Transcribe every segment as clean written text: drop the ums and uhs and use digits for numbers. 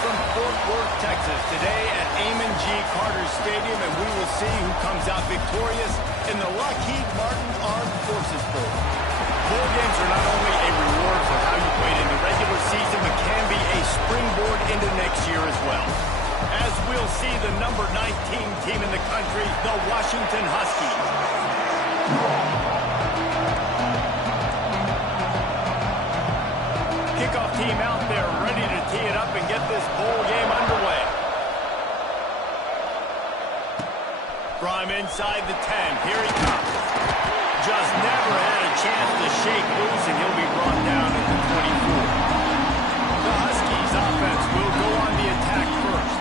from Fort Worth, Texas, today at Amon G. Carter Stadium, and we will see who comes out victorious in the Lockheed Martin Armed Forces Bowl. Bowl games are not only a reward for how you played in the regular season, but can be a springboard into next year as well. As we'll see the number 19 team in the country, the Washington Huskies. Kickoff team out there ready to tee it up and get this bowl game underway. From inside the 10, here he comes. Just never had a chance to shake loose, and he'll be brought down at the 24. The Huskies offense will go on the attack first.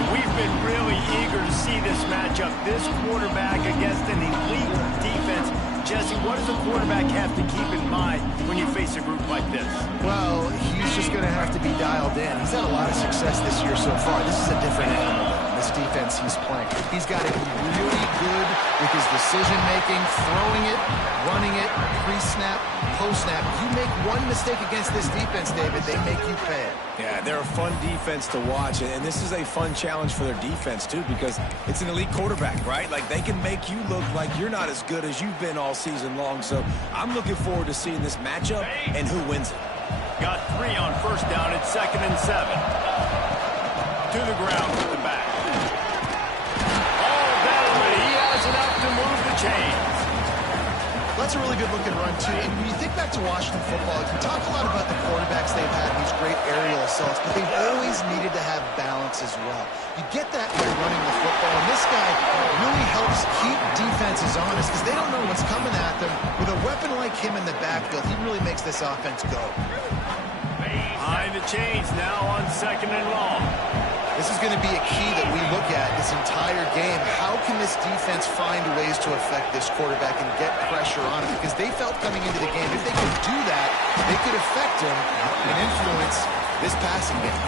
And we've been really eager to see this matchup. This quarterback against an elite defense. Jesse, what does a quarterback have to keep in mind when you face a group like this? Well, he's just going to have to be dialed in. He's had a lot of success this year so far. This is a different animal than this defense he's playing. He's got to be really good with his decision-making, throwing it, running it, pre-snap, post-snap. If you make one mistake against this defense, David, they make you pay it. Yeah, they're a fun defense to watch, and this is a fun challenge for their defense, too, because it's an elite quarterback, right? Like, they can make you look like you're not as good as you've been all season long, so I'm looking forward to seeing this matchup and who wins it. Got 3 on first down at 2nd and 7. To the ground with the back. All down, but he has enough to move the chains. That's a really good-looking run, too. And when you think back to Washington football, you can talk a lot about the quarterbacks they've had, these great aerial assaults, but they've always needed to have balance as well. You get that by running the football, and this guy really helps keep defenses honest because they don't know what's coming at them. With a weapon like him in the backfield, he really makes this offense go. Behind the chains now on 2nd and long. This is going to be a key that we look at this entire game. How can this defense find ways to affect this quarterback and get pressure on him? Because they felt coming into the game, if they could do that, they could affect him and influence this passing game.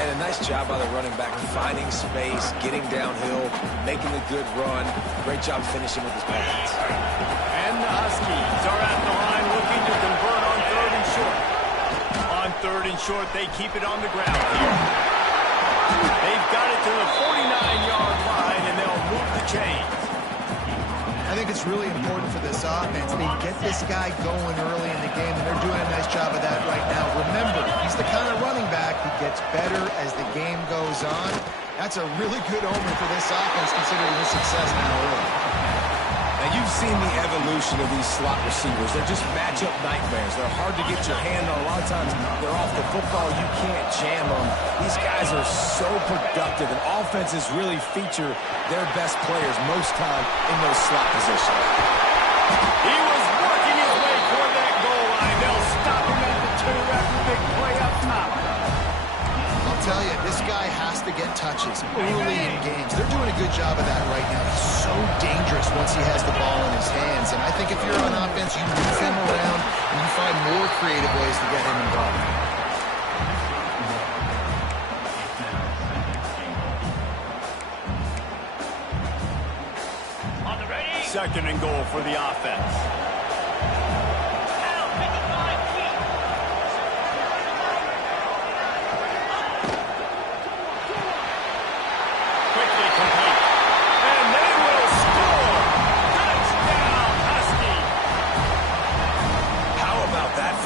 And a nice job by the running back, finding space, getting downhill, making a good run. Great job finishing with his pass. And the Huskies are at the line looking to convert on 3rd and short. On 3rd and short, they keep it on the ground here. They've got it to the 49-yard line, and they'll move the chains. I think it's really important for this offense. They get this guy going early in the game, and they're doing a nice job of that right now. Remember, he's the kind of running back who gets better as the game goes on. That's a really good omen for this offense, considering his success now early. Now, you've seen the evolution of these slot receivers. They're just matchup nightmares. They're hard to get your hand on. A lot of times, they're off the football. You can't jam them. These guys are so productive, and offenses really feature their best players most time in those slot positions. He was working his way toward that goal line. They'll stop him at the 2 after a big play up top. I'll tell you, this guy has to get touches early in games. They're doing a good job of that right now. He's so dangerous once he has the ball in his hands. And I think if you're on offense, you move him around and you find more creative ways to get him involved. On the ready. 2nd and goal for the offense.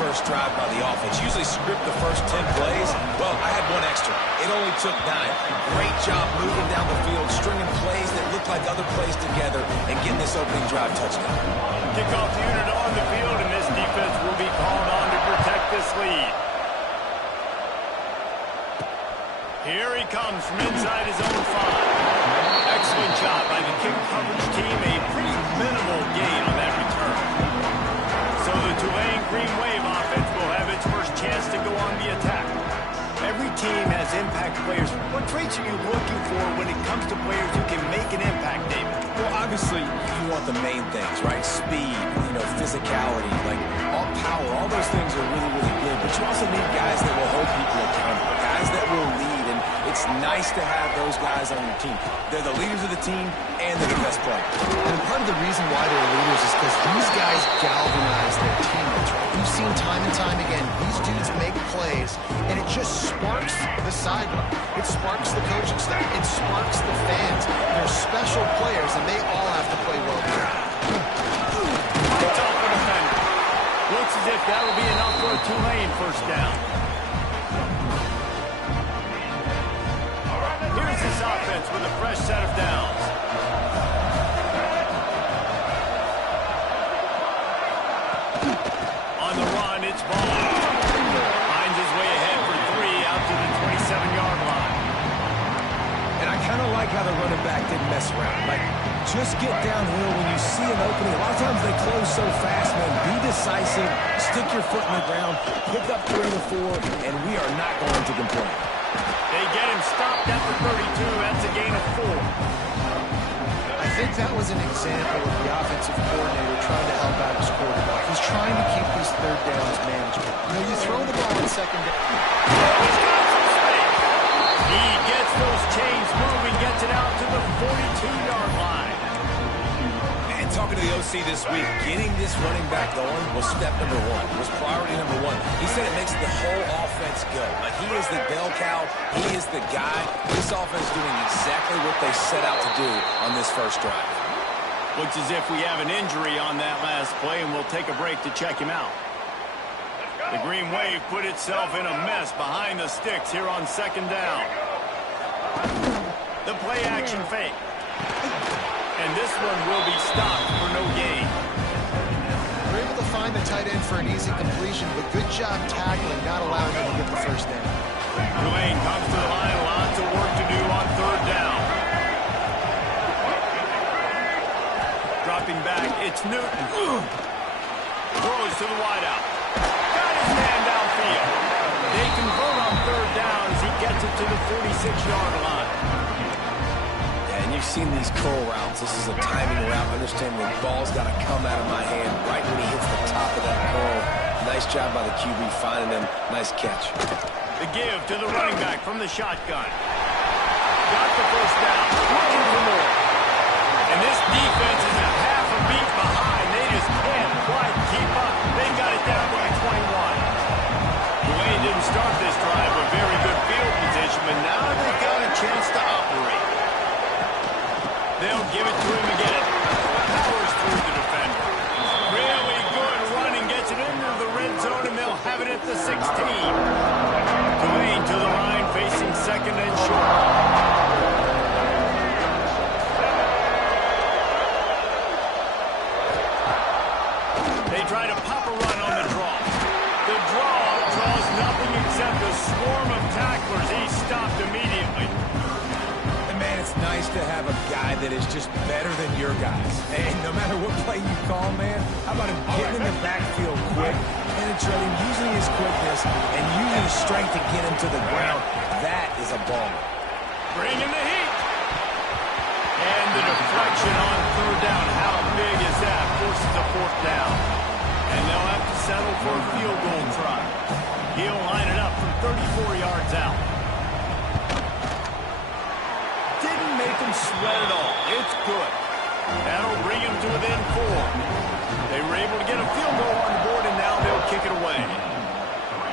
First drive by the offense. Usually script the first 10 plays. Well, I had one extra. It only took 9. Great job moving down the field, stringing plays that look like other plays together, and getting this opening drive touchdown. Kickoff unit on the field, and this defense will be called on to protect this lead. Here he comes from inside his own 5. Excellent job by the kick coverage team. A pretty minimal gain on that return. So the Tulane Green Wave offense will have its first chance to go on the attack. Every team has impact players. What traits are you looking for when it comes to players who can make an impact, David? Well, obviously, you want the main things, right? Speed, physicality, like all power. All those things are really, really good. But you also need guys that will hold people accountable, guys that will lead. And it's nice to have those guys on your team. They're the leaders of the team, and they're the best players. And part of the reason why they're leaders is because these guys galvanize their teammates, right? We've seen shown time and time again, these dudes make plays, and it just sparks the sideline. It sparks the coaching staff. It sparks the fans. They're special players, and they all have to play well together. It's off the defender. Looks as if that'll be enough for a Tulane first down. Here's this offense with a fresh set of downs. On the run, it's Ball. Finds his way ahead for 3 out to the 27-yard line. And I kind of like how the running back didn't mess around. Like, just get downhill when you see an opening. A lot of times they close so fast, man. Be decisive, stick your foot in the ground, pick up 3 to 4, and we are not going to complain. They get him stopped at the 32. That's a gain of 4. I think that was an example of the offensive coordinator trying to help out his quarterback. He's trying to keep these third downs manageable. You know, you throw the ball in second down. He gets those chains moving, gets it out to the 42-yard line. And talking to the OC this week, getting this running back going was step number 1, was priority number 1. He said it makes the whole offense go. Like, he is the bell cow. He is the guy. This offense doing exactly what they set out to do on this first drive. Looks as if we have an injury on that last play, and we'll take a break to check him out. The Green Wave put itself in a mess behind the sticks here on second down. The play action fake. And this one will be stopped for no gain. We're able to find the tight end for an easy completion, but good job tackling, not allowing him to get the first down. Tulane comes to the line, lots of work to do on third down. Dropping back, it's Newton. Throws to the wideout. Got his man downfield. They convert on third down as he gets it to the 46-yard line. Yeah, and you've seen these curl routes. This is a timing route. Understand the ball's got to come out of my hand right when he hits the top of that curl. Nice job by the QB finding him. Nice catch. The give to the running back from the shotgun. Got the first down. Looking for more. And this defense is a half a beat behind. They just can't quite keep up. They got it down to the 21. Tulane didn't start this drive with very good field position, but now they've got a chance to operate. They'll give it to him again. Powers through the defender. Really good running, gets it into the red zone, and they'll have it at the 16. Tulane to the line, facing second and short. They try to pop a run on the draw. The draw draws nothing except a swarm of tacklers. He's stopped immediately. And man, it's nice to have a guy that is just better than your guys. And no matter what play you call, man, how about him getting in the backfield quick, penetrating, using his quickness, and using his strength to get him to the ground. That is a baller. Bringing the heat. And the deflection on third down. How big is that? Forces a fourth down. And they'll have to settle for a field goal try. He'll line it up from 34 yards out. Didn't make him sweat at all. It's good. That'll bring him to within 4. They were able to get a field goal on the board, and now they'll kick it away.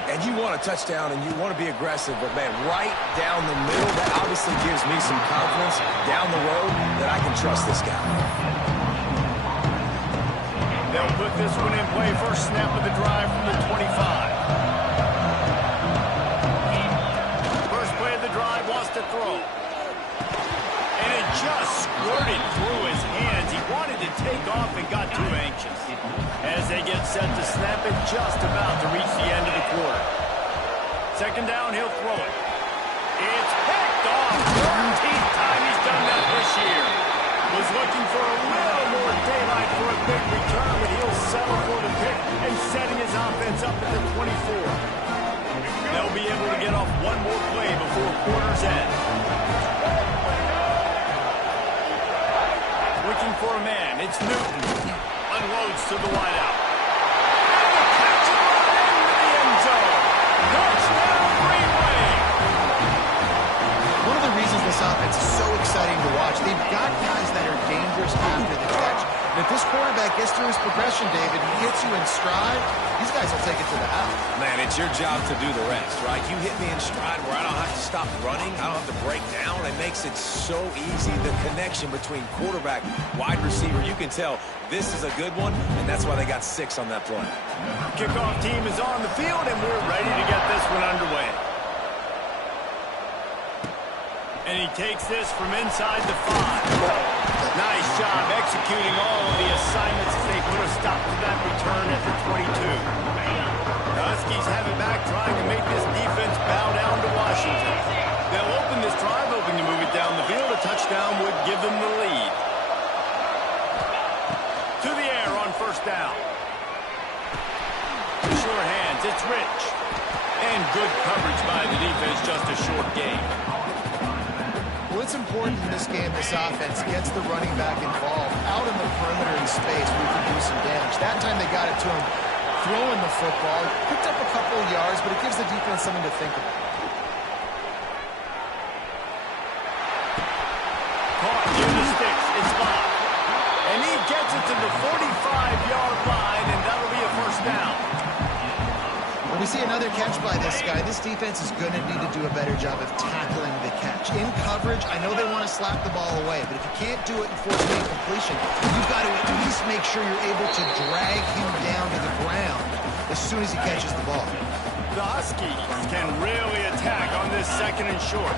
And you want a touchdown, and you want to be aggressive, but, man, right down the middle, that obviously gives me some confidence down the road that I can trust this guy. They'll put this one in play. First snap of the drive from the 25. First play of the drive, wants to throw. And it just squirted through his hands. He wanted to take off and got too anxious. As they get set to snap it, just about to reach the end of the quarter. Second down, he'll throw it. It's picked off. 14th time he's done that this year. Was looking for a little more daylight for a big return, but he'll settle for the pick and setting his offense up at the 24. They'll be able to get off one more play before quarter's end. Looking for a man. It's Newton. Unloads to the wideout. And a catch and run into the end zone. Touchdown, Green Wave. One of the reasons this offense is so exciting to watch, they've got guys that are dangerous after the catch. And if this quarterback gets to his progression, David. He hits you in stride. These guys will take it to the house. Man, it's your job to do the rest, right? You hit me in stride where I don't have to stop running. I don't have to break down. It makes it so easy. The connection between quarterback, wide receiver, you can tell this is a good one, and that's why they got 6 on that play. Kickoff team is on the field, and we're ready to get this one underway. And he takes this from inside the 5. Nice job executing all of the assignments as they put a stop to that return at the 22. The Huskies have it back, trying to make this defense bow down to Washington. They'll open this drive, hoping to move it down the field. A touchdown would give them the lead. To the air on first down. Sure hands, it's Rich. And good coverage by the defense, just a short gain. Well, it's important in this game, this offense gets the running back involved out in the perimeter in space where he can do some damage. That time they got it to him throwing the football. Picked up a couple of yards, but it gives the defense something to think about. Caught near the sticks. It's Bob. And he gets it to the 45-yard line, and that'll be a first down. When we see another catch by this guy, this defense is going to need to do a better job of tackling the catch. In coverage, I know they want to slap the ball away, but if you can't do it and force an incompletion, you've got to at least make sure you're able to drag him down to the ground as soon as he catches the ball. The Huskies can really attack on this second and short.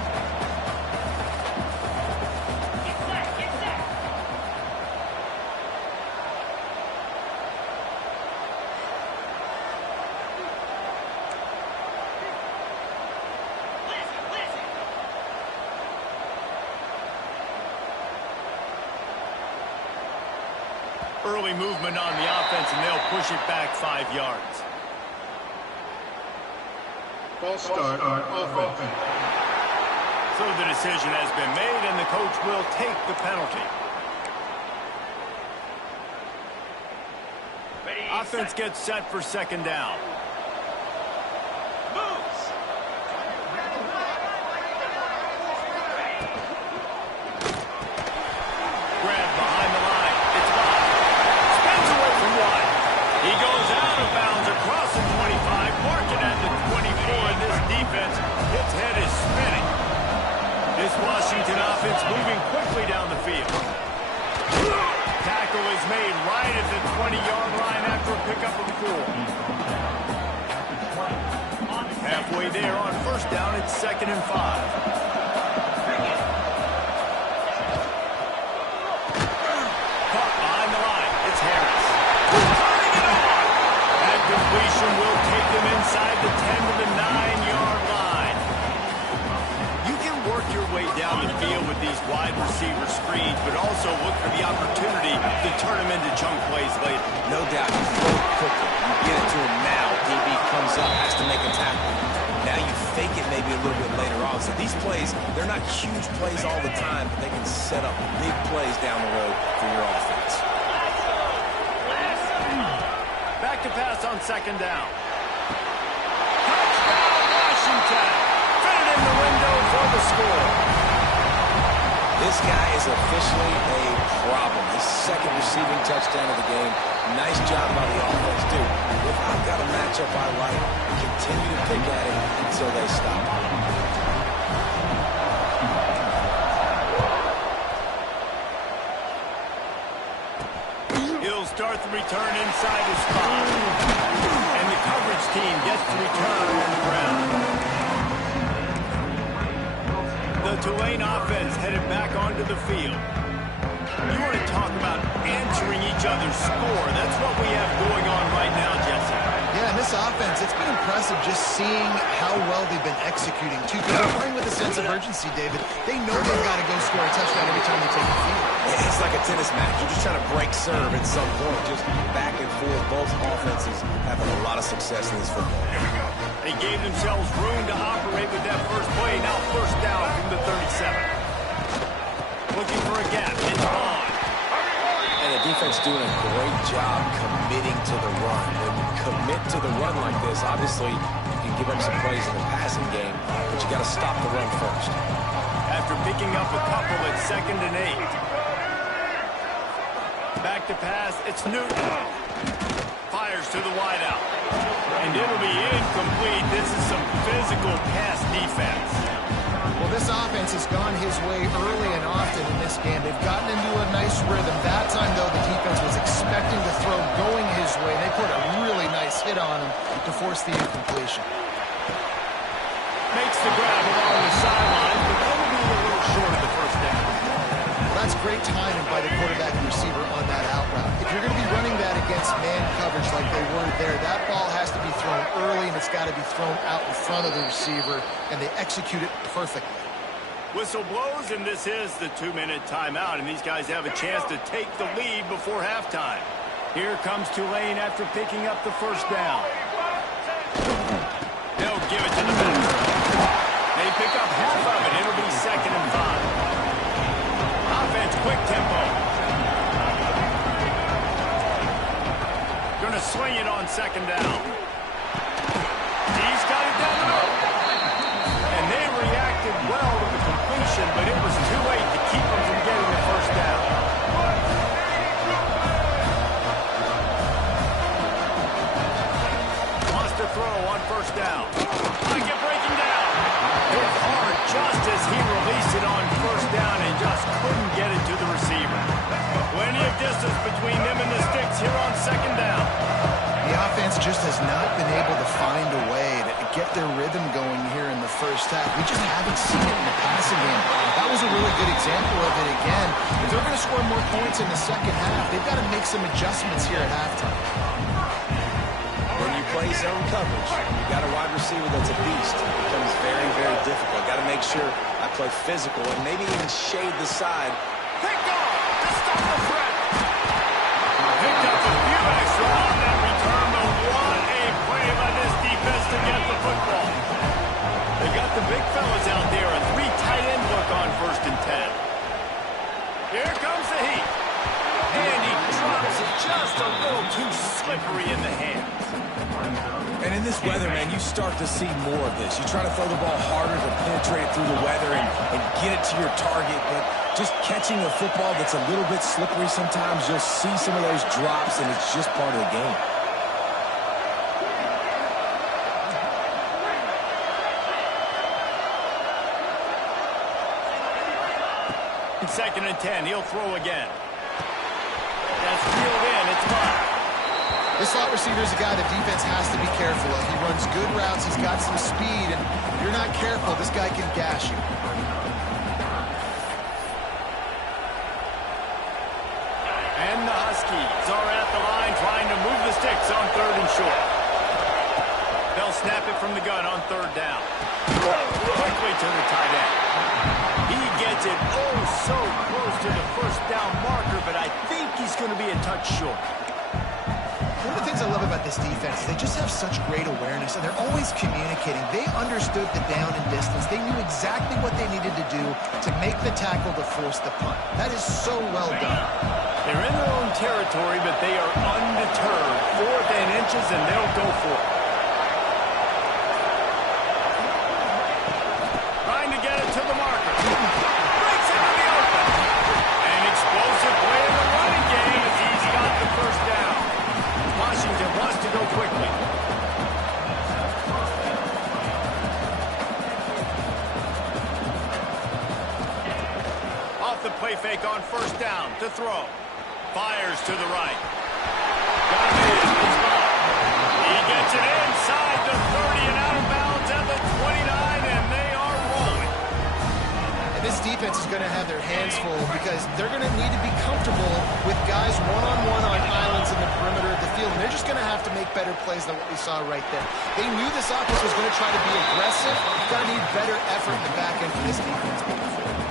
Early movement on the offense, and they'll push it back 5 yards. False start on offense. So the decision has been made, and the coach will take the penalty. Offense gets set for second down. Grab behind the line. It's Bob. Spins away from one. He goes out of bounds across the 25, marking at the 24, and this defense, its head is spinning. This Washington offense moving quickly down the field. Tackle is made right at the 20-yard line after a pickup of 4. Halfway there on first down, it's 2nd and 5. Completion will take them inside the 10 to the 9-yard line. You can work your way down the field with these wide receiver screens, but also look for the opportunity to turn them into chunk plays later. No doubt, you throw it quickly. You get it to him now. DB comes up, has to make a tackle. Now you fake it maybe a little bit later on. So these plays, they're not huge plays all the time, but they can set up big plays down the road for your offense. Back to pass on second down. Touchdown, Washington. Fit it in the window for the score. This guy is officially a problem. His second receiving touchdown of the game. Nice job by the offense, too. If I've got a matchup I like, continue to pick at it until they stop. Start the return inside his spot. And the coverage team gets the return on the ground. The Tulane offense headed back onto the field. You want to talk about answering each other's score. That's what we have going on right now, Jesse. Yeah, and this offense, it's been impressive just seeing how well they've been executing, too. They're playing with a sense of urgency, David. They know they've got to go score a touchdown every time they take the field. It's like a tennis match. You're just trying to break serve at some point. Just back and forth. Both offenses having a lot of success in this football. Here we go. They gave themselves room to operate with that first play. Now first down from the 37. Looking for a gap. It's on. And the defense doing a great job committing to the run. When you commit to the run like this, obviously you can give up some plays in the passing game, but you got to stop the run first. After picking up a couple at 2nd and 8. Back to pass. It's Newton. Fires to the wideout. And it'll be incomplete. This is some physical pass defense. Well, this offense has gone his way early and often in this game. They've gotten into a nice rhythm. That time, though, the defense was expecting the throw going his way. They put a really nice hit on him to force the incompletion. Makes the grab along the sideline, but that'll be a little short of the first down. Well, that's great timing by the quarterback and receiver on that out route. If you're going to be running that against man coverage like they were there, that ball has to be thrown early, and it's got to be thrown out in front of the receiver, and they execute it perfectly. Whistle blows, and this is the 2-minute timeout, and these guys have a chance to take the lead before halftime. Here comes Tulane after picking up the first down. They'll give it to the back. They pick up half of it. It'll be 2nd and 5. Offense, quick tempo. Going to swing it on 2nd down. He's got it down the middle. And they reacted well to the completion, but it was too late to keep them from getting the first down. Wants to throw on 1st down. Pocket breaking down. Hit hard just as he released it on 1st down and just couldn't get it to the receiver. Plenty of distance between them and the sticks here on 2nd down. The offense just has not been able to find a way to get their rhythm going here in the first half. We just haven't seen it in the passing game. That was a really good example of it again. If they're going to score more points in the second half, they've got to make some adjustments here at halftime. When you play zone coverage, you got a wide receiver that's a beast. It becomes very, very difficult. Got to make sure I play physical and maybe even shade the side. Picked off to stop the threat. Picked up a few extra on that return, but what a play by this defense to get the football. They got the big fellas out there, a 3 tight end look on 1st and 10. Here comes the heat. And he drops it just a little too slippery in the hands. And in this weather, man, you start to see more of this. You try to throw the ball harder to penetrate it through the weather and get it to your target, but just catching a football that's a little bit slippery sometimes, you'll see some of those drops, and it's just part of the game. In 2nd and 10, he'll throw again. That's reeled in. It's Mott. This slot receiver is a guy the defense has to be careful of. He runs good routes. He's got some speed, and if you're not careful, this guy can gash you. And the Huskies are at the line trying to move the sticks on 3rd and short. They'll snap it from the gun on 3rd down. Quickly to the tight end. He gets it oh so close to the 1st down marker, but I think he's going to be a touch short. One of the things I love about this defense is they just have such great awareness, and they're always communicating. They understood the down and distance. They knew exactly what they needed to do to make the tackle to force the punt. That is so well done. They're in their own territory, but they are undeterred. 4th and inches, and they'll go for it. Trying to get it to the marker. Breaks into the open. An explosive play in the running game as he's got the 1st down. Washington wants to go quickly. Off the play fake on 1st down to throw. Fires to the right. Got him in. He's gone. He gets it inside the 30 and out of bounds at the 29, and they are rolling. And this defense is going to have their hands full because they're going to need to be comfortable with guys one-on-one on islands in the perimeter of the field. And they're just going to have to make better plays than what we saw right there. They knew this offense was going to try to be aggressive. Got to need better effort in the back end for this defense moving forward.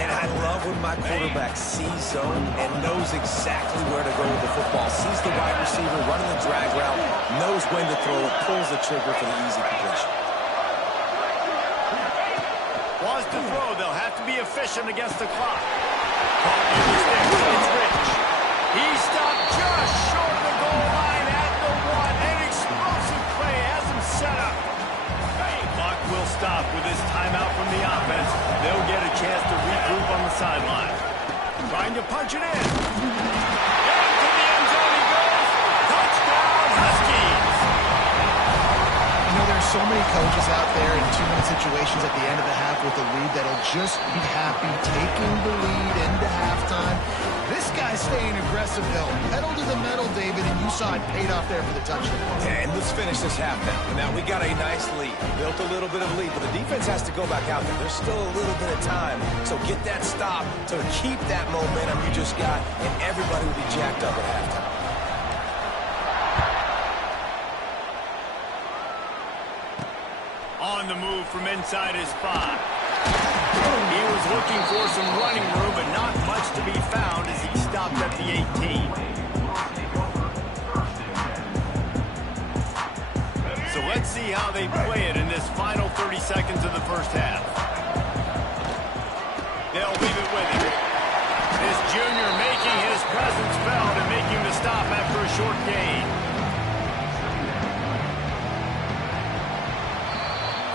And I love when my quarterback sees zone and knows exactly where to go with the football. Sees the wide receiver running the drag route, knows when to throw it, pulls the trigger for the easy completion. Wants to throw. They'll have to be efficient against the clock. It's Rich. He stopped just short of the goal line at the 1. An explosive play has him set up. Clock will stop with this timeout from the offense. They'll get a chance to regroup on the sideline. Trying Trying to punch it in. Into the end zone he goes. Touchdown, Huskies. You know, there's so many coaches out there in two-minute situations at the end of the half with a lead that'll just be happy taking the lead into halftime. This guy's staying aggressive, though. Pedal to the metal, David, and you saw it paid off there for the touchdown. Yeah, and let's finish this half now. Now, we got a nice lead. Built a little bit of lead, but the defense has to go back out there. There's still a little bit of time. So get that stop to keep that momentum you just got, and everybody will be jacked up at halftime. On the move from inside his 5. He was looking for some running room, but not much to be found as he stopped at the 18. So let's see how they play it in this final 30 seconds of the first half. They'll leave it with him. This junior making his presence felt and making the stop after a short gain.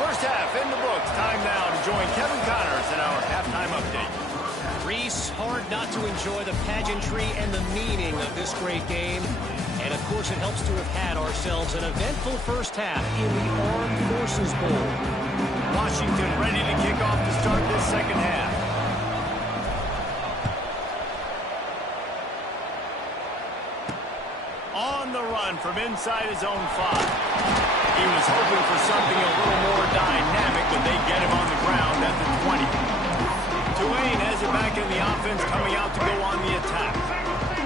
First half in the books. Time now to join Kevin Connors in our halftime update. Reese, hard not to enjoy the pageantry and the meaning of this great game. And, of course, it helps to have had ourselves an eventful first half in the Armed Forces Bowl. Washington ready to kick off to start this second half. On the run from inside his own 5. He was hoping for something a little more dynamic, but they get him on the ground at the 20. Tulane has it back in the offense, coming out to go on the attack.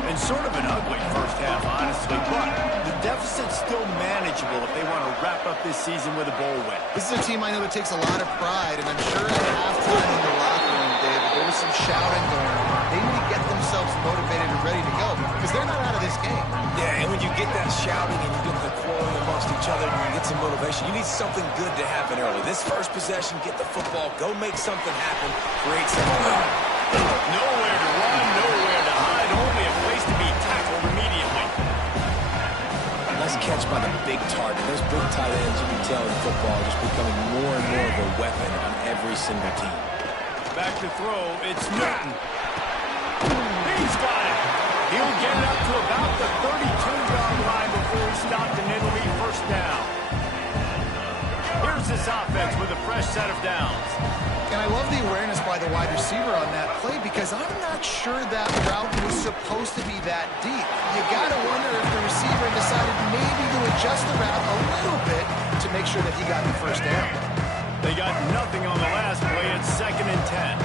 And sort of an ugly first half, honestly, but the deficit's still manageable if they want to wrap up this season with a bowl win. This is a team I know that takes a lot of pride, and I'm sure at halftime in the locker room, David, there was some shouting going on. They need to get themselves motivated and ready to go, because they're not out of this game. Yeah, and when you get that shouting and you get the quarreling amongst each other and you get some motivation, you need something good to happen early. This first possession, get the football, go make something happen, create some momentum. Nowhere to run, nowhere to hide, only a place to be tackled immediately. Nice catch by the big target. Those big tight ends, you can tell in football, are just becoming more and more of a weapon on every single team. Back to throw, it's Newton. He's got it. He'll get it up to about the 32-yard line before he stopped, and it'll be first down. Here's this offense with a fresh set of downs. And I love the awareness by the wide receiver on that play, because I'm not sure that route was supposed to be that deep. You got to wonder if the receiver decided maybe to adjust the route a little bit to make sure that he got the first down. They got nothing on the last play. It's 2nd and 10.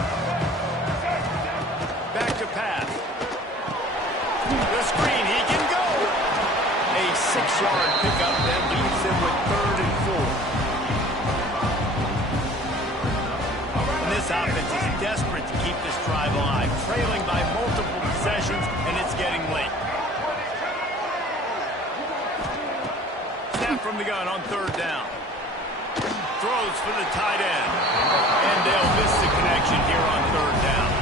Back to pass. The screen, he can go. A 6-yard pickup that leaves him with 3rd and 4. And this offense is desperate to keep this drive alive, trailing by multiple possessions, and it's getting late. Snap from the gun on 3rd down. Throws for the tight end. And they'll miss the connection here on 3rd down.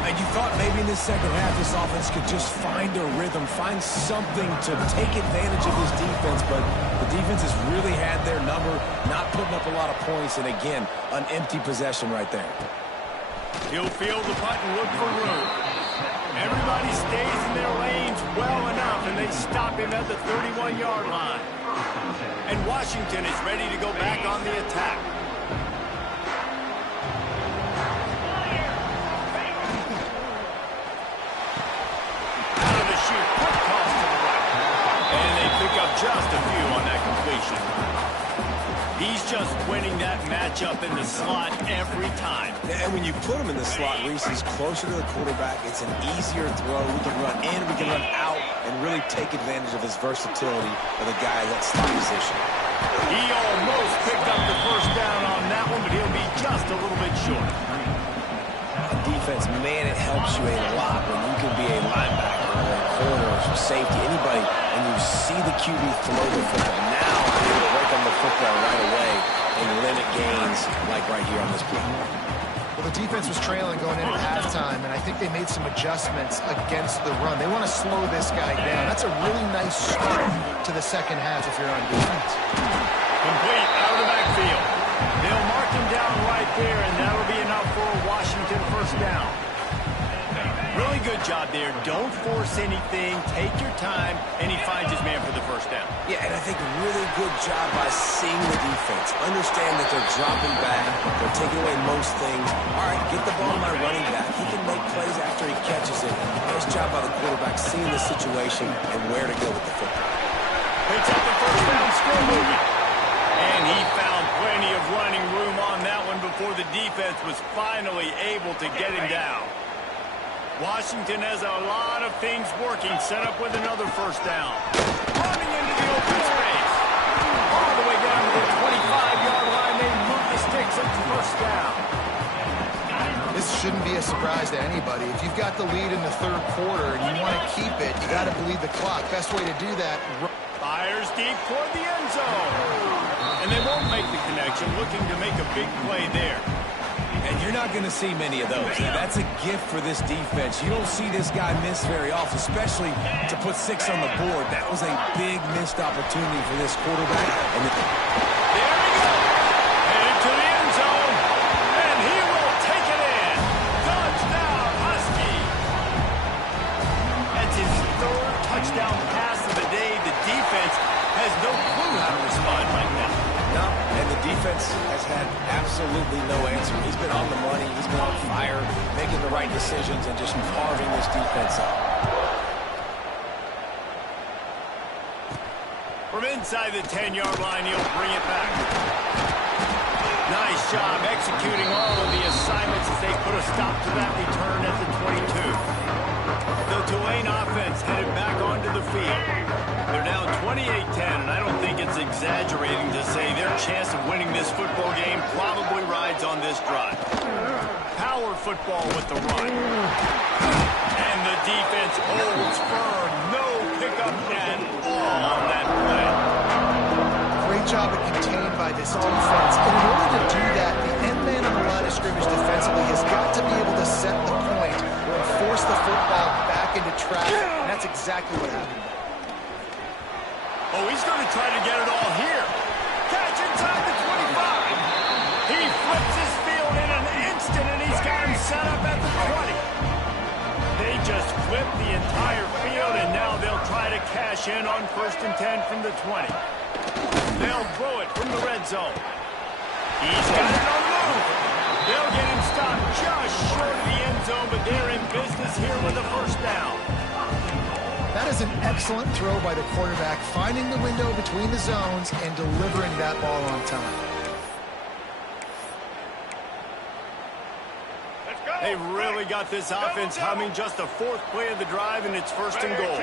And you thought maybe in this second half this offense could just find a rhythm, find something to take advantage of this defense, but the defense has really had their number, not putting up a lot of points, and again, an empty possession right there. He'll field the punt and look for room. Everybody stays in their lanes well enough, and they stop him at the 31-yard line. And Washington is ready to go back on the attack. Out of the chute, quick toss to the right. And they pick up just a few on that completion. He's just winning that matchup in the slot every time. And when you put him in the slot, Reese, he's closer to the quarterback. It's an easier throw. We can run in, we can run out, and really take advantage of his versatility of the guy at slot position. He almost picked up the first down on that one, but he'll be just a little bit short. Defense, man, it helps you a lot when you can be a linebacker or a corner or safety, anybody, and you see the QB throw the football. Now you can break on the football right away and limit gains like right here on this play. Well, the defense was trailing going into halftime, and I think they made some adjustments against the run. They want to slow this guy down. That's a really nice start to the second half if you're on defense. Complete out of the backfield. They'll mark him down right there, and that'll be enough for a Washington first down. Really good job there. Don't force anything. Take your time, and he finds his man for the first down. Yeah, and I think really good job by seeing the defense. Understand that they're dropping back. They're taking away most things. All right, get the ball to my running back. He can make plays after he catches it. Nice job by the quarterback seeing the situation and where to go with the football. Picks up the first down, still moving. And he found plenty of running room on that one before the defense was finally able to get him down. Washington has a lot of things working, set up with another first down. Running into the open space. All the way down to the 25-yard line. They move the sticks up to first down. This shouldn't be a surprise to anybody. If you've got the lead in the third quarter and you want to keep it, you got to bleed the clock. Best way to do that. Fires deep toward the end zone. And they won't make the connection, looking to make a big play there. And you're not going to see many of those. That's a gift for this defense. You don't see this guy miss very often, especially to put 6 on the board. That was a big missed opportunity for this quarterback. And there we go. Headed to the end zone. And he will take it in. Touchdown, Husky. That's his third touchdown pass of the day. The defense has no clue how to respond right now. No, and the defense has had absolutely no answer. He's been on the money. He's been on fire, making the right decisions, and just carving this defense up. From inside the 10-yard line, he'll bring it back. Nice job executing all of the assignments as they put a stop to that return at the 22. The Tulane offense headed back onto the field. They're down 28-10, and I don't think it's exaggerating to say their chance of winning this football game probably rides on this drive. Power football with the run. And the defense holds firm. No pickup at all on that play. Great job of contained by this defense. And in order to do that, the end man on the line of scrimmage defensively has got to be able to set the point and force the football back into traffic. And that's exactly what happened. Oh, he's going to try to get it all here. Catch inside the 25. He flips his field in an instant, and he's got him set up at the 20. They just flipped the entire field, and now they'll try to cash in on 1st and 10 from the 20. They'll throw it from the red zone. He's got it on the move. They'll get him stopped just short of the end zone, but they're in business here with a first down. That is an excellent throw by the quarterback, finding the window between the zones and delivering that ball on time. They really got this offense humming. Just the 4th play of the drive, and it's 1st and goal.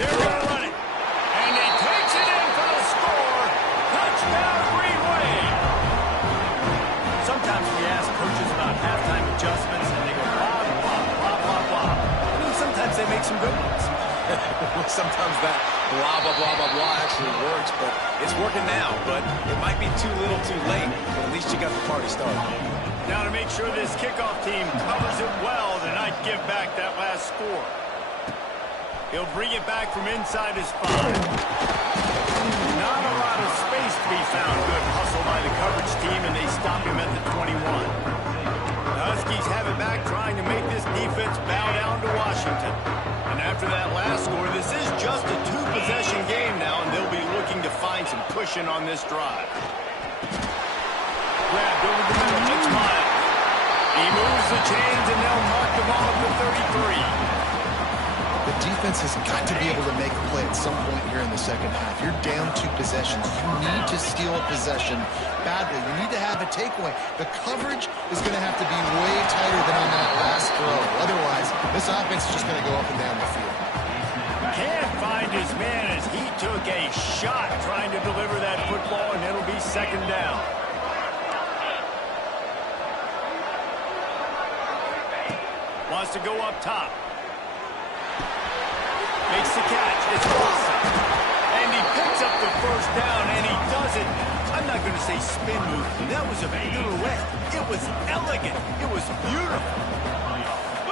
They're going to run it. And he takes it in for the score. Touchdown, Green Wave. Sometimes we ask coaches about halftime adjustments, and they go blah, blah, blah, blah, blah. I mean, sometimes they make some good ones. Sometimes that blah, blah, blah, blah, blah actually works, but it's working now. But it might be too little too late, but at least you got the party started. Now to make sure this kickoff team covers it well to not give back that last score. He'll bring it back from inside his 5. Not a lot of space to be found. Good hustle by the coverage team, and they stop him at the 21. The Huskies have it back, trying to make this defense bow down to Washington. And after that last score, this is just a 2-possession game now, and they'll be looking to find some cushion on this drive. Grabbed over the middle, it's Miles. He moves the chains, and they'll mark the ball at the 33. The defense has got to be able to make a play at some point here in the second half. You're down 2 possessions. You need to steal a possession badly. You need to have a takeaway. The coverage is going to have to be way tighter than on that last throw. Otherwise, this offense is just going to go up and down the field. Can't find his man as he took a shot trying to deliver that football, and it'll be 2nd down. Wants to go up top. Makes the catch. It's Wilson. And he picks up the first down, and he does it. I'm not going to say spin move. That was a pirouette. It was elegant. It was beautiful.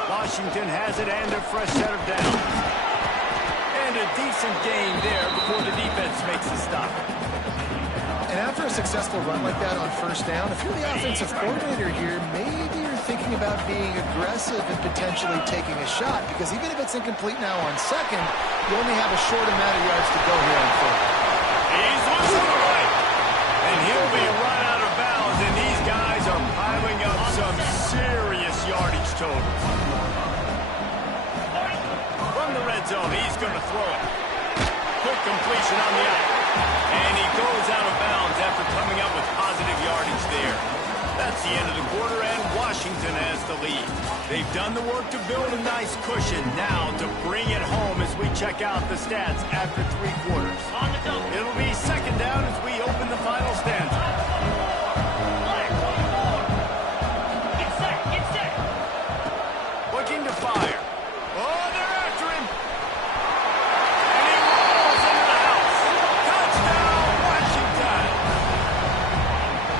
Washington has it and a fresh set of downs. And a decent gain there before the defense makes the stop. And after a successful run like that on first down, if you're the offensive coordinator here, maybe you're thinking about being aggressive and potentially taking a shot, because even if it's incomplete now on second, you only have a short amount of yards to go here on third. He's loose on the right, and he'll be run out of bounds, and these guys are piling up some serious yardage total. From the red zone, he's going to throw it. Quick completion on the out. And he goes out of bounds after coming up with positive yardage there. That's the end of the quarter, and Washington has the lead. They've done the work to build a nice cushion. Now to bring it home as we check out the stats after 3 quarters. It'll be second down as we open the final stanza. Looking to fire. Oh, they're after him. And he rolls into the house. Touchdown, Washington.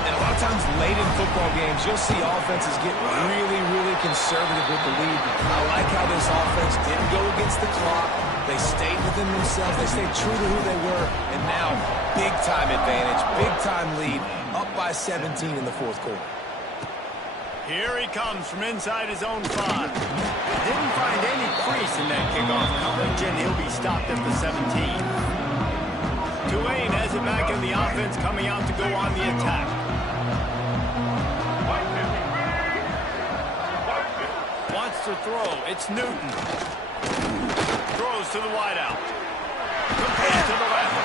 And a lot of times late in football games, you'll see offenses get really, really conservative with the lead. I like how this offense didn't go against the clock. They stayed within themselves. They stayed true to who they were. And now, big-time advantage, big-time lead, up by 17 in the fourth quarter. Here he comes from inside his own 5. Didn't find any crease in that kickoff coverage, and he'll be stopped at the 17. Tulane has it back in the offense, coming out to go on the attack. Wants to throw. It's Newton. Throws to the wideout. Complete to the left.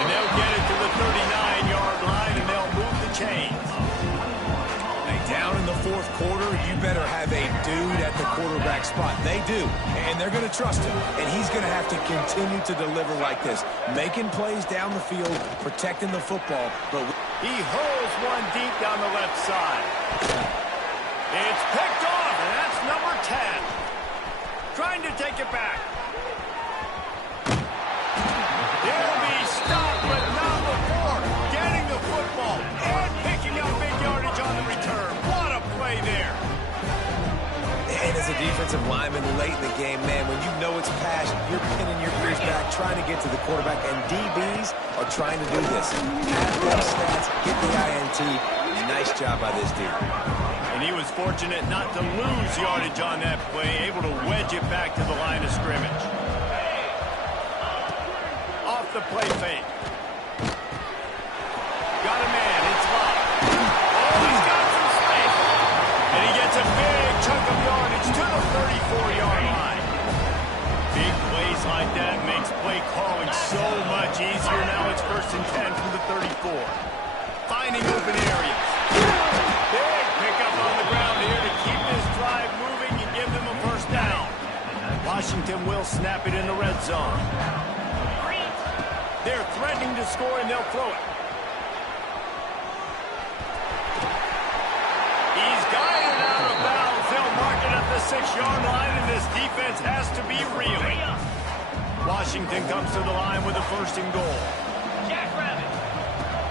And they'll get it to the 39-yard line, and they'll move the chains. Down in the fourth quarter, you better have a dude at the quarterback spot. They do, and they're going to trust him, and he's going to have to continue to deliver like this, making plays down the field, protecting the football. But he hurls one deep down the left side. It's picked off, and that's number 10. Trying to take it back. He'll be stopped, but not before getting the football and picking up big yardage on the return. What a play there. And as a defensive lineman late in the game, man, when you know it's passed, you're pinning your ears back, trying to get to the quarterback, and DBs are trying to do this. Have those stats, get the INT. Nice job by this dude. And he was fortunate not to lose yardage on that play, able to wedge it back to the line of scrimmage. Off the play fake. Got a man, it's locked. Oh, he's got some space. And he gets a big chunk of yardage to the 34-yard line. Big plays like that makes play calling so much easier. Now it's 1st and 10 from the 34. Finding open areas. Big pickup on the ground here to keep this drive moving and give them a first down. Washington will snap it in the red zone. They're threatening to score, and they'll throw it. He's guided out of bounds. They'll mark it at the 6-yard line, and this defense has to be reeling. Washington comes to the line with a 1st and goal.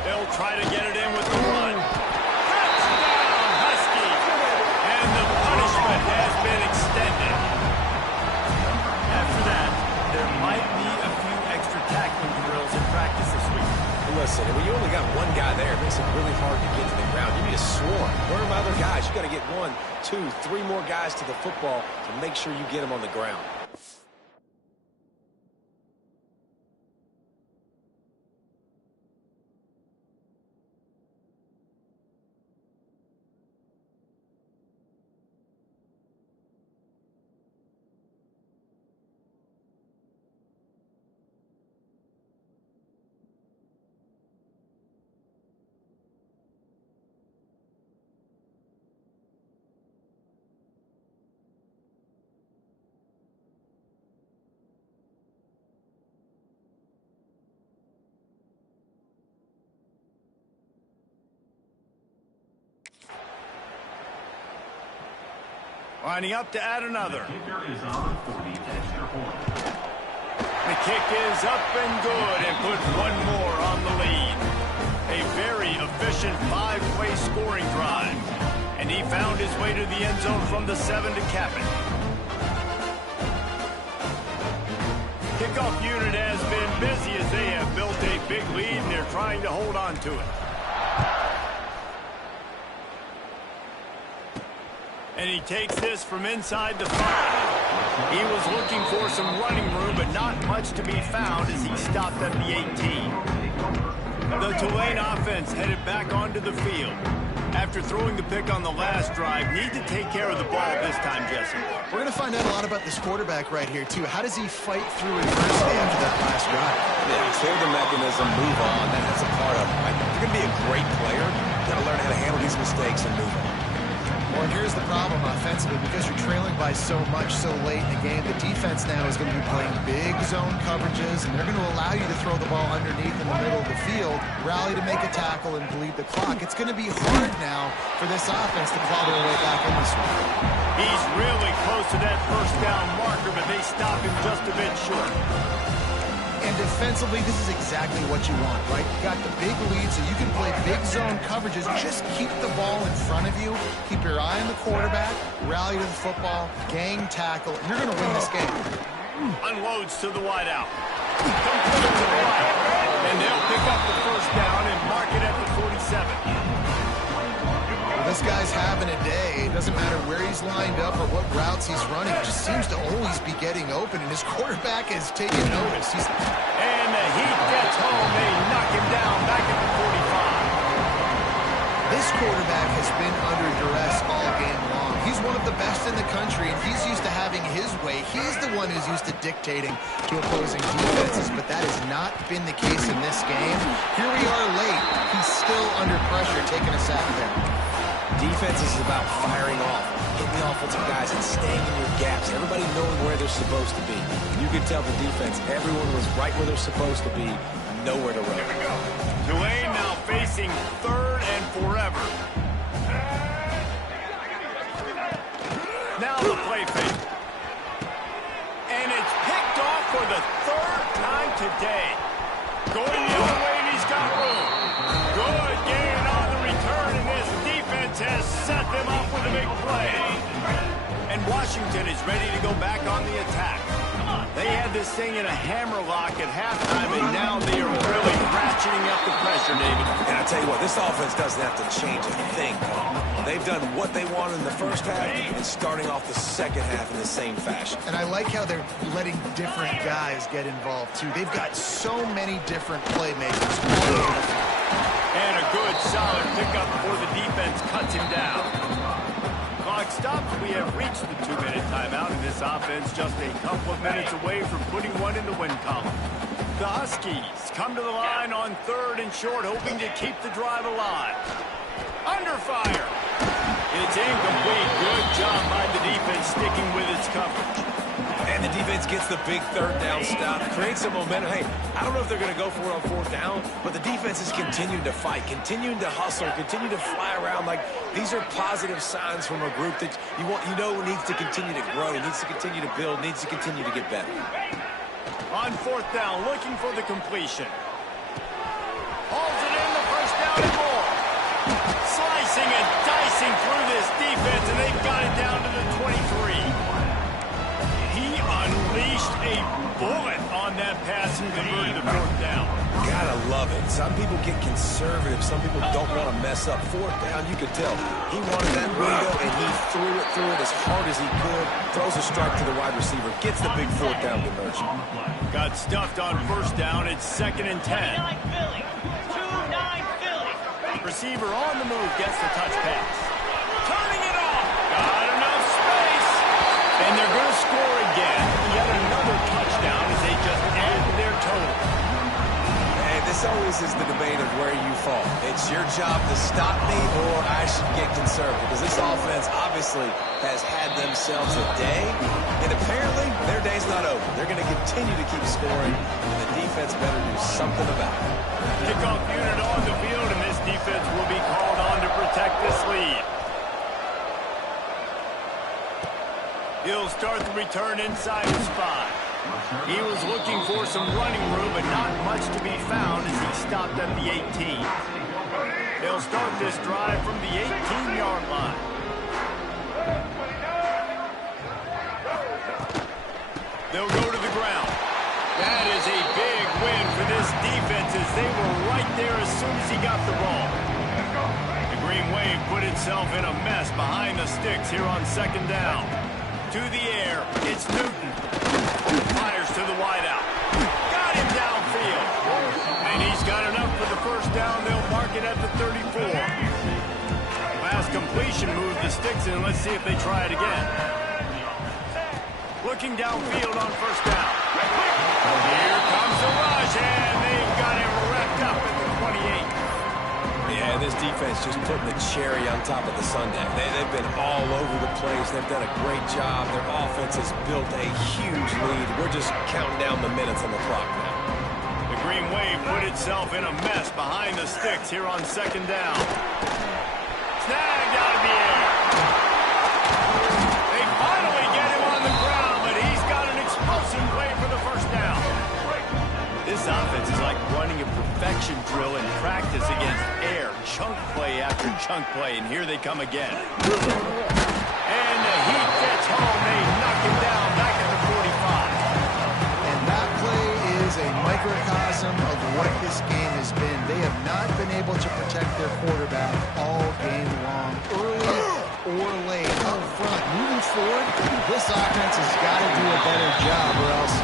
They'll try to get it in with the run. Touchdown, Huskies! And the punishment has been extended. After that, there might be a few extra tackling drills in practice this week. Listen, when you only got one guy there, it makes it really hard to get to the ground. You need a swarm. Learn by other guys. You got to get 1, 2, 3 more guys to the football to make sure you get them on the ground. Lining up to add another. The kicker is on 40, extra point. The kick is up and good and puts one more on the lead. A very efficient 5-play scoring drive. And he found his way to the end zone from the 7 to cap it. Kickoff unit has been busy as they have built a big lead, and they're trying to hold on to it. And he takes this from inside the 5. He was looking for some running room, but not much to be found as he stopped at the 18. The Tulane offense headed back onto the field. After throwing the pick on the last drive, need to take care of the ball this time, Jesse. We're going to find out a lot about this quarterback right here, too. How does he fight through adversity after that last drive? Yeah, clear the mechanism, move on. That's a part of it. Right? If you're going to be a great player, you've got to learn how to handle these mistakes and move on. Well, and here's the problem offensively. Because you're trailing by so much so late in the game, the defense now is going to be playing big zone coverages, and they're going to allow you to throw the ball underneath in the middle of the field, rally to make a tackle, and bleed the clock. It's going to be hard now for this offense to claw their way back in this one. He's really close to that first down marker, but they stop him just a bit short. And defensively, this is exactly what you want, right? You got the big lead, so you can play big zone coverages. Just keep the ball in front of you. Keep your eye on the quarterback. Rally to the football. Gang tackle. And you're going to win this game. Unloads to the wideout. Complete to the right. And they'll pick up the first down and mark it at the 47. This guy's having a day. It doesn't matter where he's lined up or what routes he's running. He just seems to always be getting open, and his quarterback is taking notice. And the heat gets home. They knock him down back at the 45. This quarterback has been under duress all game long. He's one of the best in the country, and he's used to having his way. He's the one who's used to dictating to opposing defenses, but that has not been the case in this game. Here we are late. He's still under pressure, taking a sack there. Defense is about firing off, hitting the offensive guys, and staying in your gaps. Everybody knowing where they're supposed to be. You can tell the defense, everyone was right where they're supposed to be, nowhere to run. Tulane now facing third and forever. Now the play fake. And it's picked off for the third time today. Going the other way, and he's got room. Good gain on the return, and this defense has set them up with a big play. And Washington is ready to go back on the attack. They had this thing in a hammerlock at halftime, and now they are really ratcheting up the pressure, David. And I tell you what, this offense doesn't have to change a thing. They've done what they wanted in the first half and starting off the second half in the same fashion. And I like how they're letting different guys get involved, too. They've got so many different playmakers. And a good, solid pickup before the defense cuts him down. Clock stops. We have reached the 2-minute timeout, and this offense just a couple of minutes away from putting one in the win column. The Huskies come to the line on third and short, hoping to keep the drive alive. Under fire. It's incomplete. Good job by the defense sticking with its coverage. And the defense gets the big third down stop, creates some momentum. Hey, I don't know if they're going to go for it on fourth down, but the defense is continuing to fight, continuing to hustle, continue to fly around. Like, these are positive signs from a group that you know needs to continue to grow, needs to continue to build, needs to continue to get better. On fourth down, looking for the completion. Hauls it in, the first down and more. Slicing and dicing through this defense, and they've got it down to the 23. He unleashed a bullet on that pass and converted the fourth down. Gotta love it. Some people get conservative. Some people don't want to mess up. Fourth down, you could tell. He wanted that window, and he threw it as hard as he could. Throws a strike to the wide receiver. Gets the big fourth down conversion. Got stuffed on first down. It's 2nd and 10. Receiver on the move, gets the touch pass. Turning it off. Got enough space. And they're going to score again. Yet another touchdown as they just add to their total. And this always is the debate of where you fall. It's your job to stop me, or I should get conservative. Because this offense obviously has had themselves a day. And apparently, their day's not over. They're going to continue to keep scoring. And the defense better do something about it. Kickoff unit on the field, and this defense will be called on to protect this lead. He'll start the return inside his 5. He was looking for some running room, but not much to be found as he stopped at the 18. They'll start this drive from the 18-yard line. They'll go to the ground. That is a big win for this defense as they were right there as soon as he got the ball. The Green Wave put itself in a mess behind the sticks here on second down. To the air, it's Newton. Fires to the wideout. Got him downfield. And he's got enough for the first down. They'll mark it at the 34. Pass completion moved the sticks in. Let's see if they try it again. Looking downfield on first down. Here comes the rush, and they've got him wrapped up at the 28. Yeah, this defense just putting the cherry on top of the sundae. They've been all over the place. They've done a great job. Their offense has built a huge lead. We're just counting down the minutes on the clock now. The Green Wave put itself in a mess behind the sticks here on second down. Snagged out of the air. They finally get him on the ground, but he's got an explosive play for the first down. This offense is like running a perfection drill in practice against air. Chunk play after chunk play, and here they come again. And the heat gets home. They knock him down back at the 45. And that play is a microcosm of what this game has been. They have not been able to protect their quarterback all game long, early or late, up front. Moving forward, this offense has got to do a better job, or else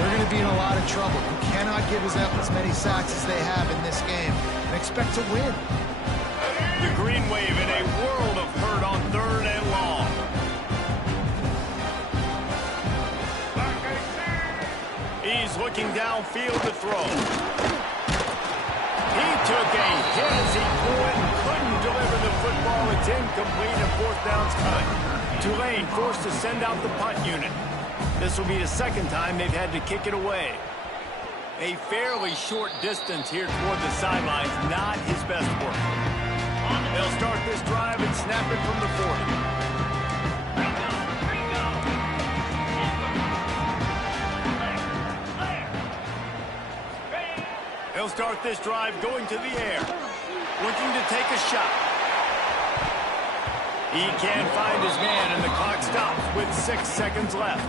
they're going to be in a lot of trouble. You cannot give us up as many sacks as they have in this game and expect to win. The Green Wave in a world of hurt on third and long. He's looking downfield to throw. He took a hit as he threw it and couldn't deliver the football. It's incomplete and fourth down's cut. Tulane forced to send out the punt unit. This will be the second time they've had to kick it away. A fairly short distance here toward the sidelines, not his best work. They'll start this drive and snap it from the 40. They'll start this drive going to the air, looking to take a shot. He can't find his man, and the clock stops with 6 seconds left.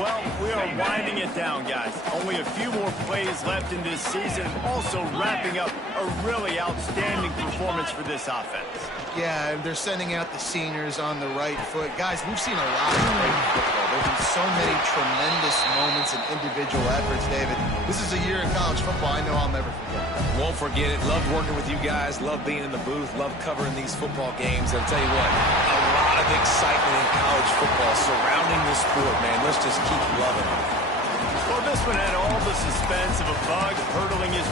Well, we are winding it down, guys. Only a few more plays left in this season, also wrapping up a really outstanding performance for this offense. Yeah, and they're sending out the seniors on the right foot. Guys, we've seen a lot of great football. There's been so many tremendous moments and individual efforts, David. This is a year in college football I know I'll never forget. Won't forget it. Loved working with you guys. Loved being in the booth. Loved covering these football games. I'll tell you what, a lot of excitement in college football surrounding the sport, man. Let's just keep loving it. Well, this one had all the suspense of a bug hurtling his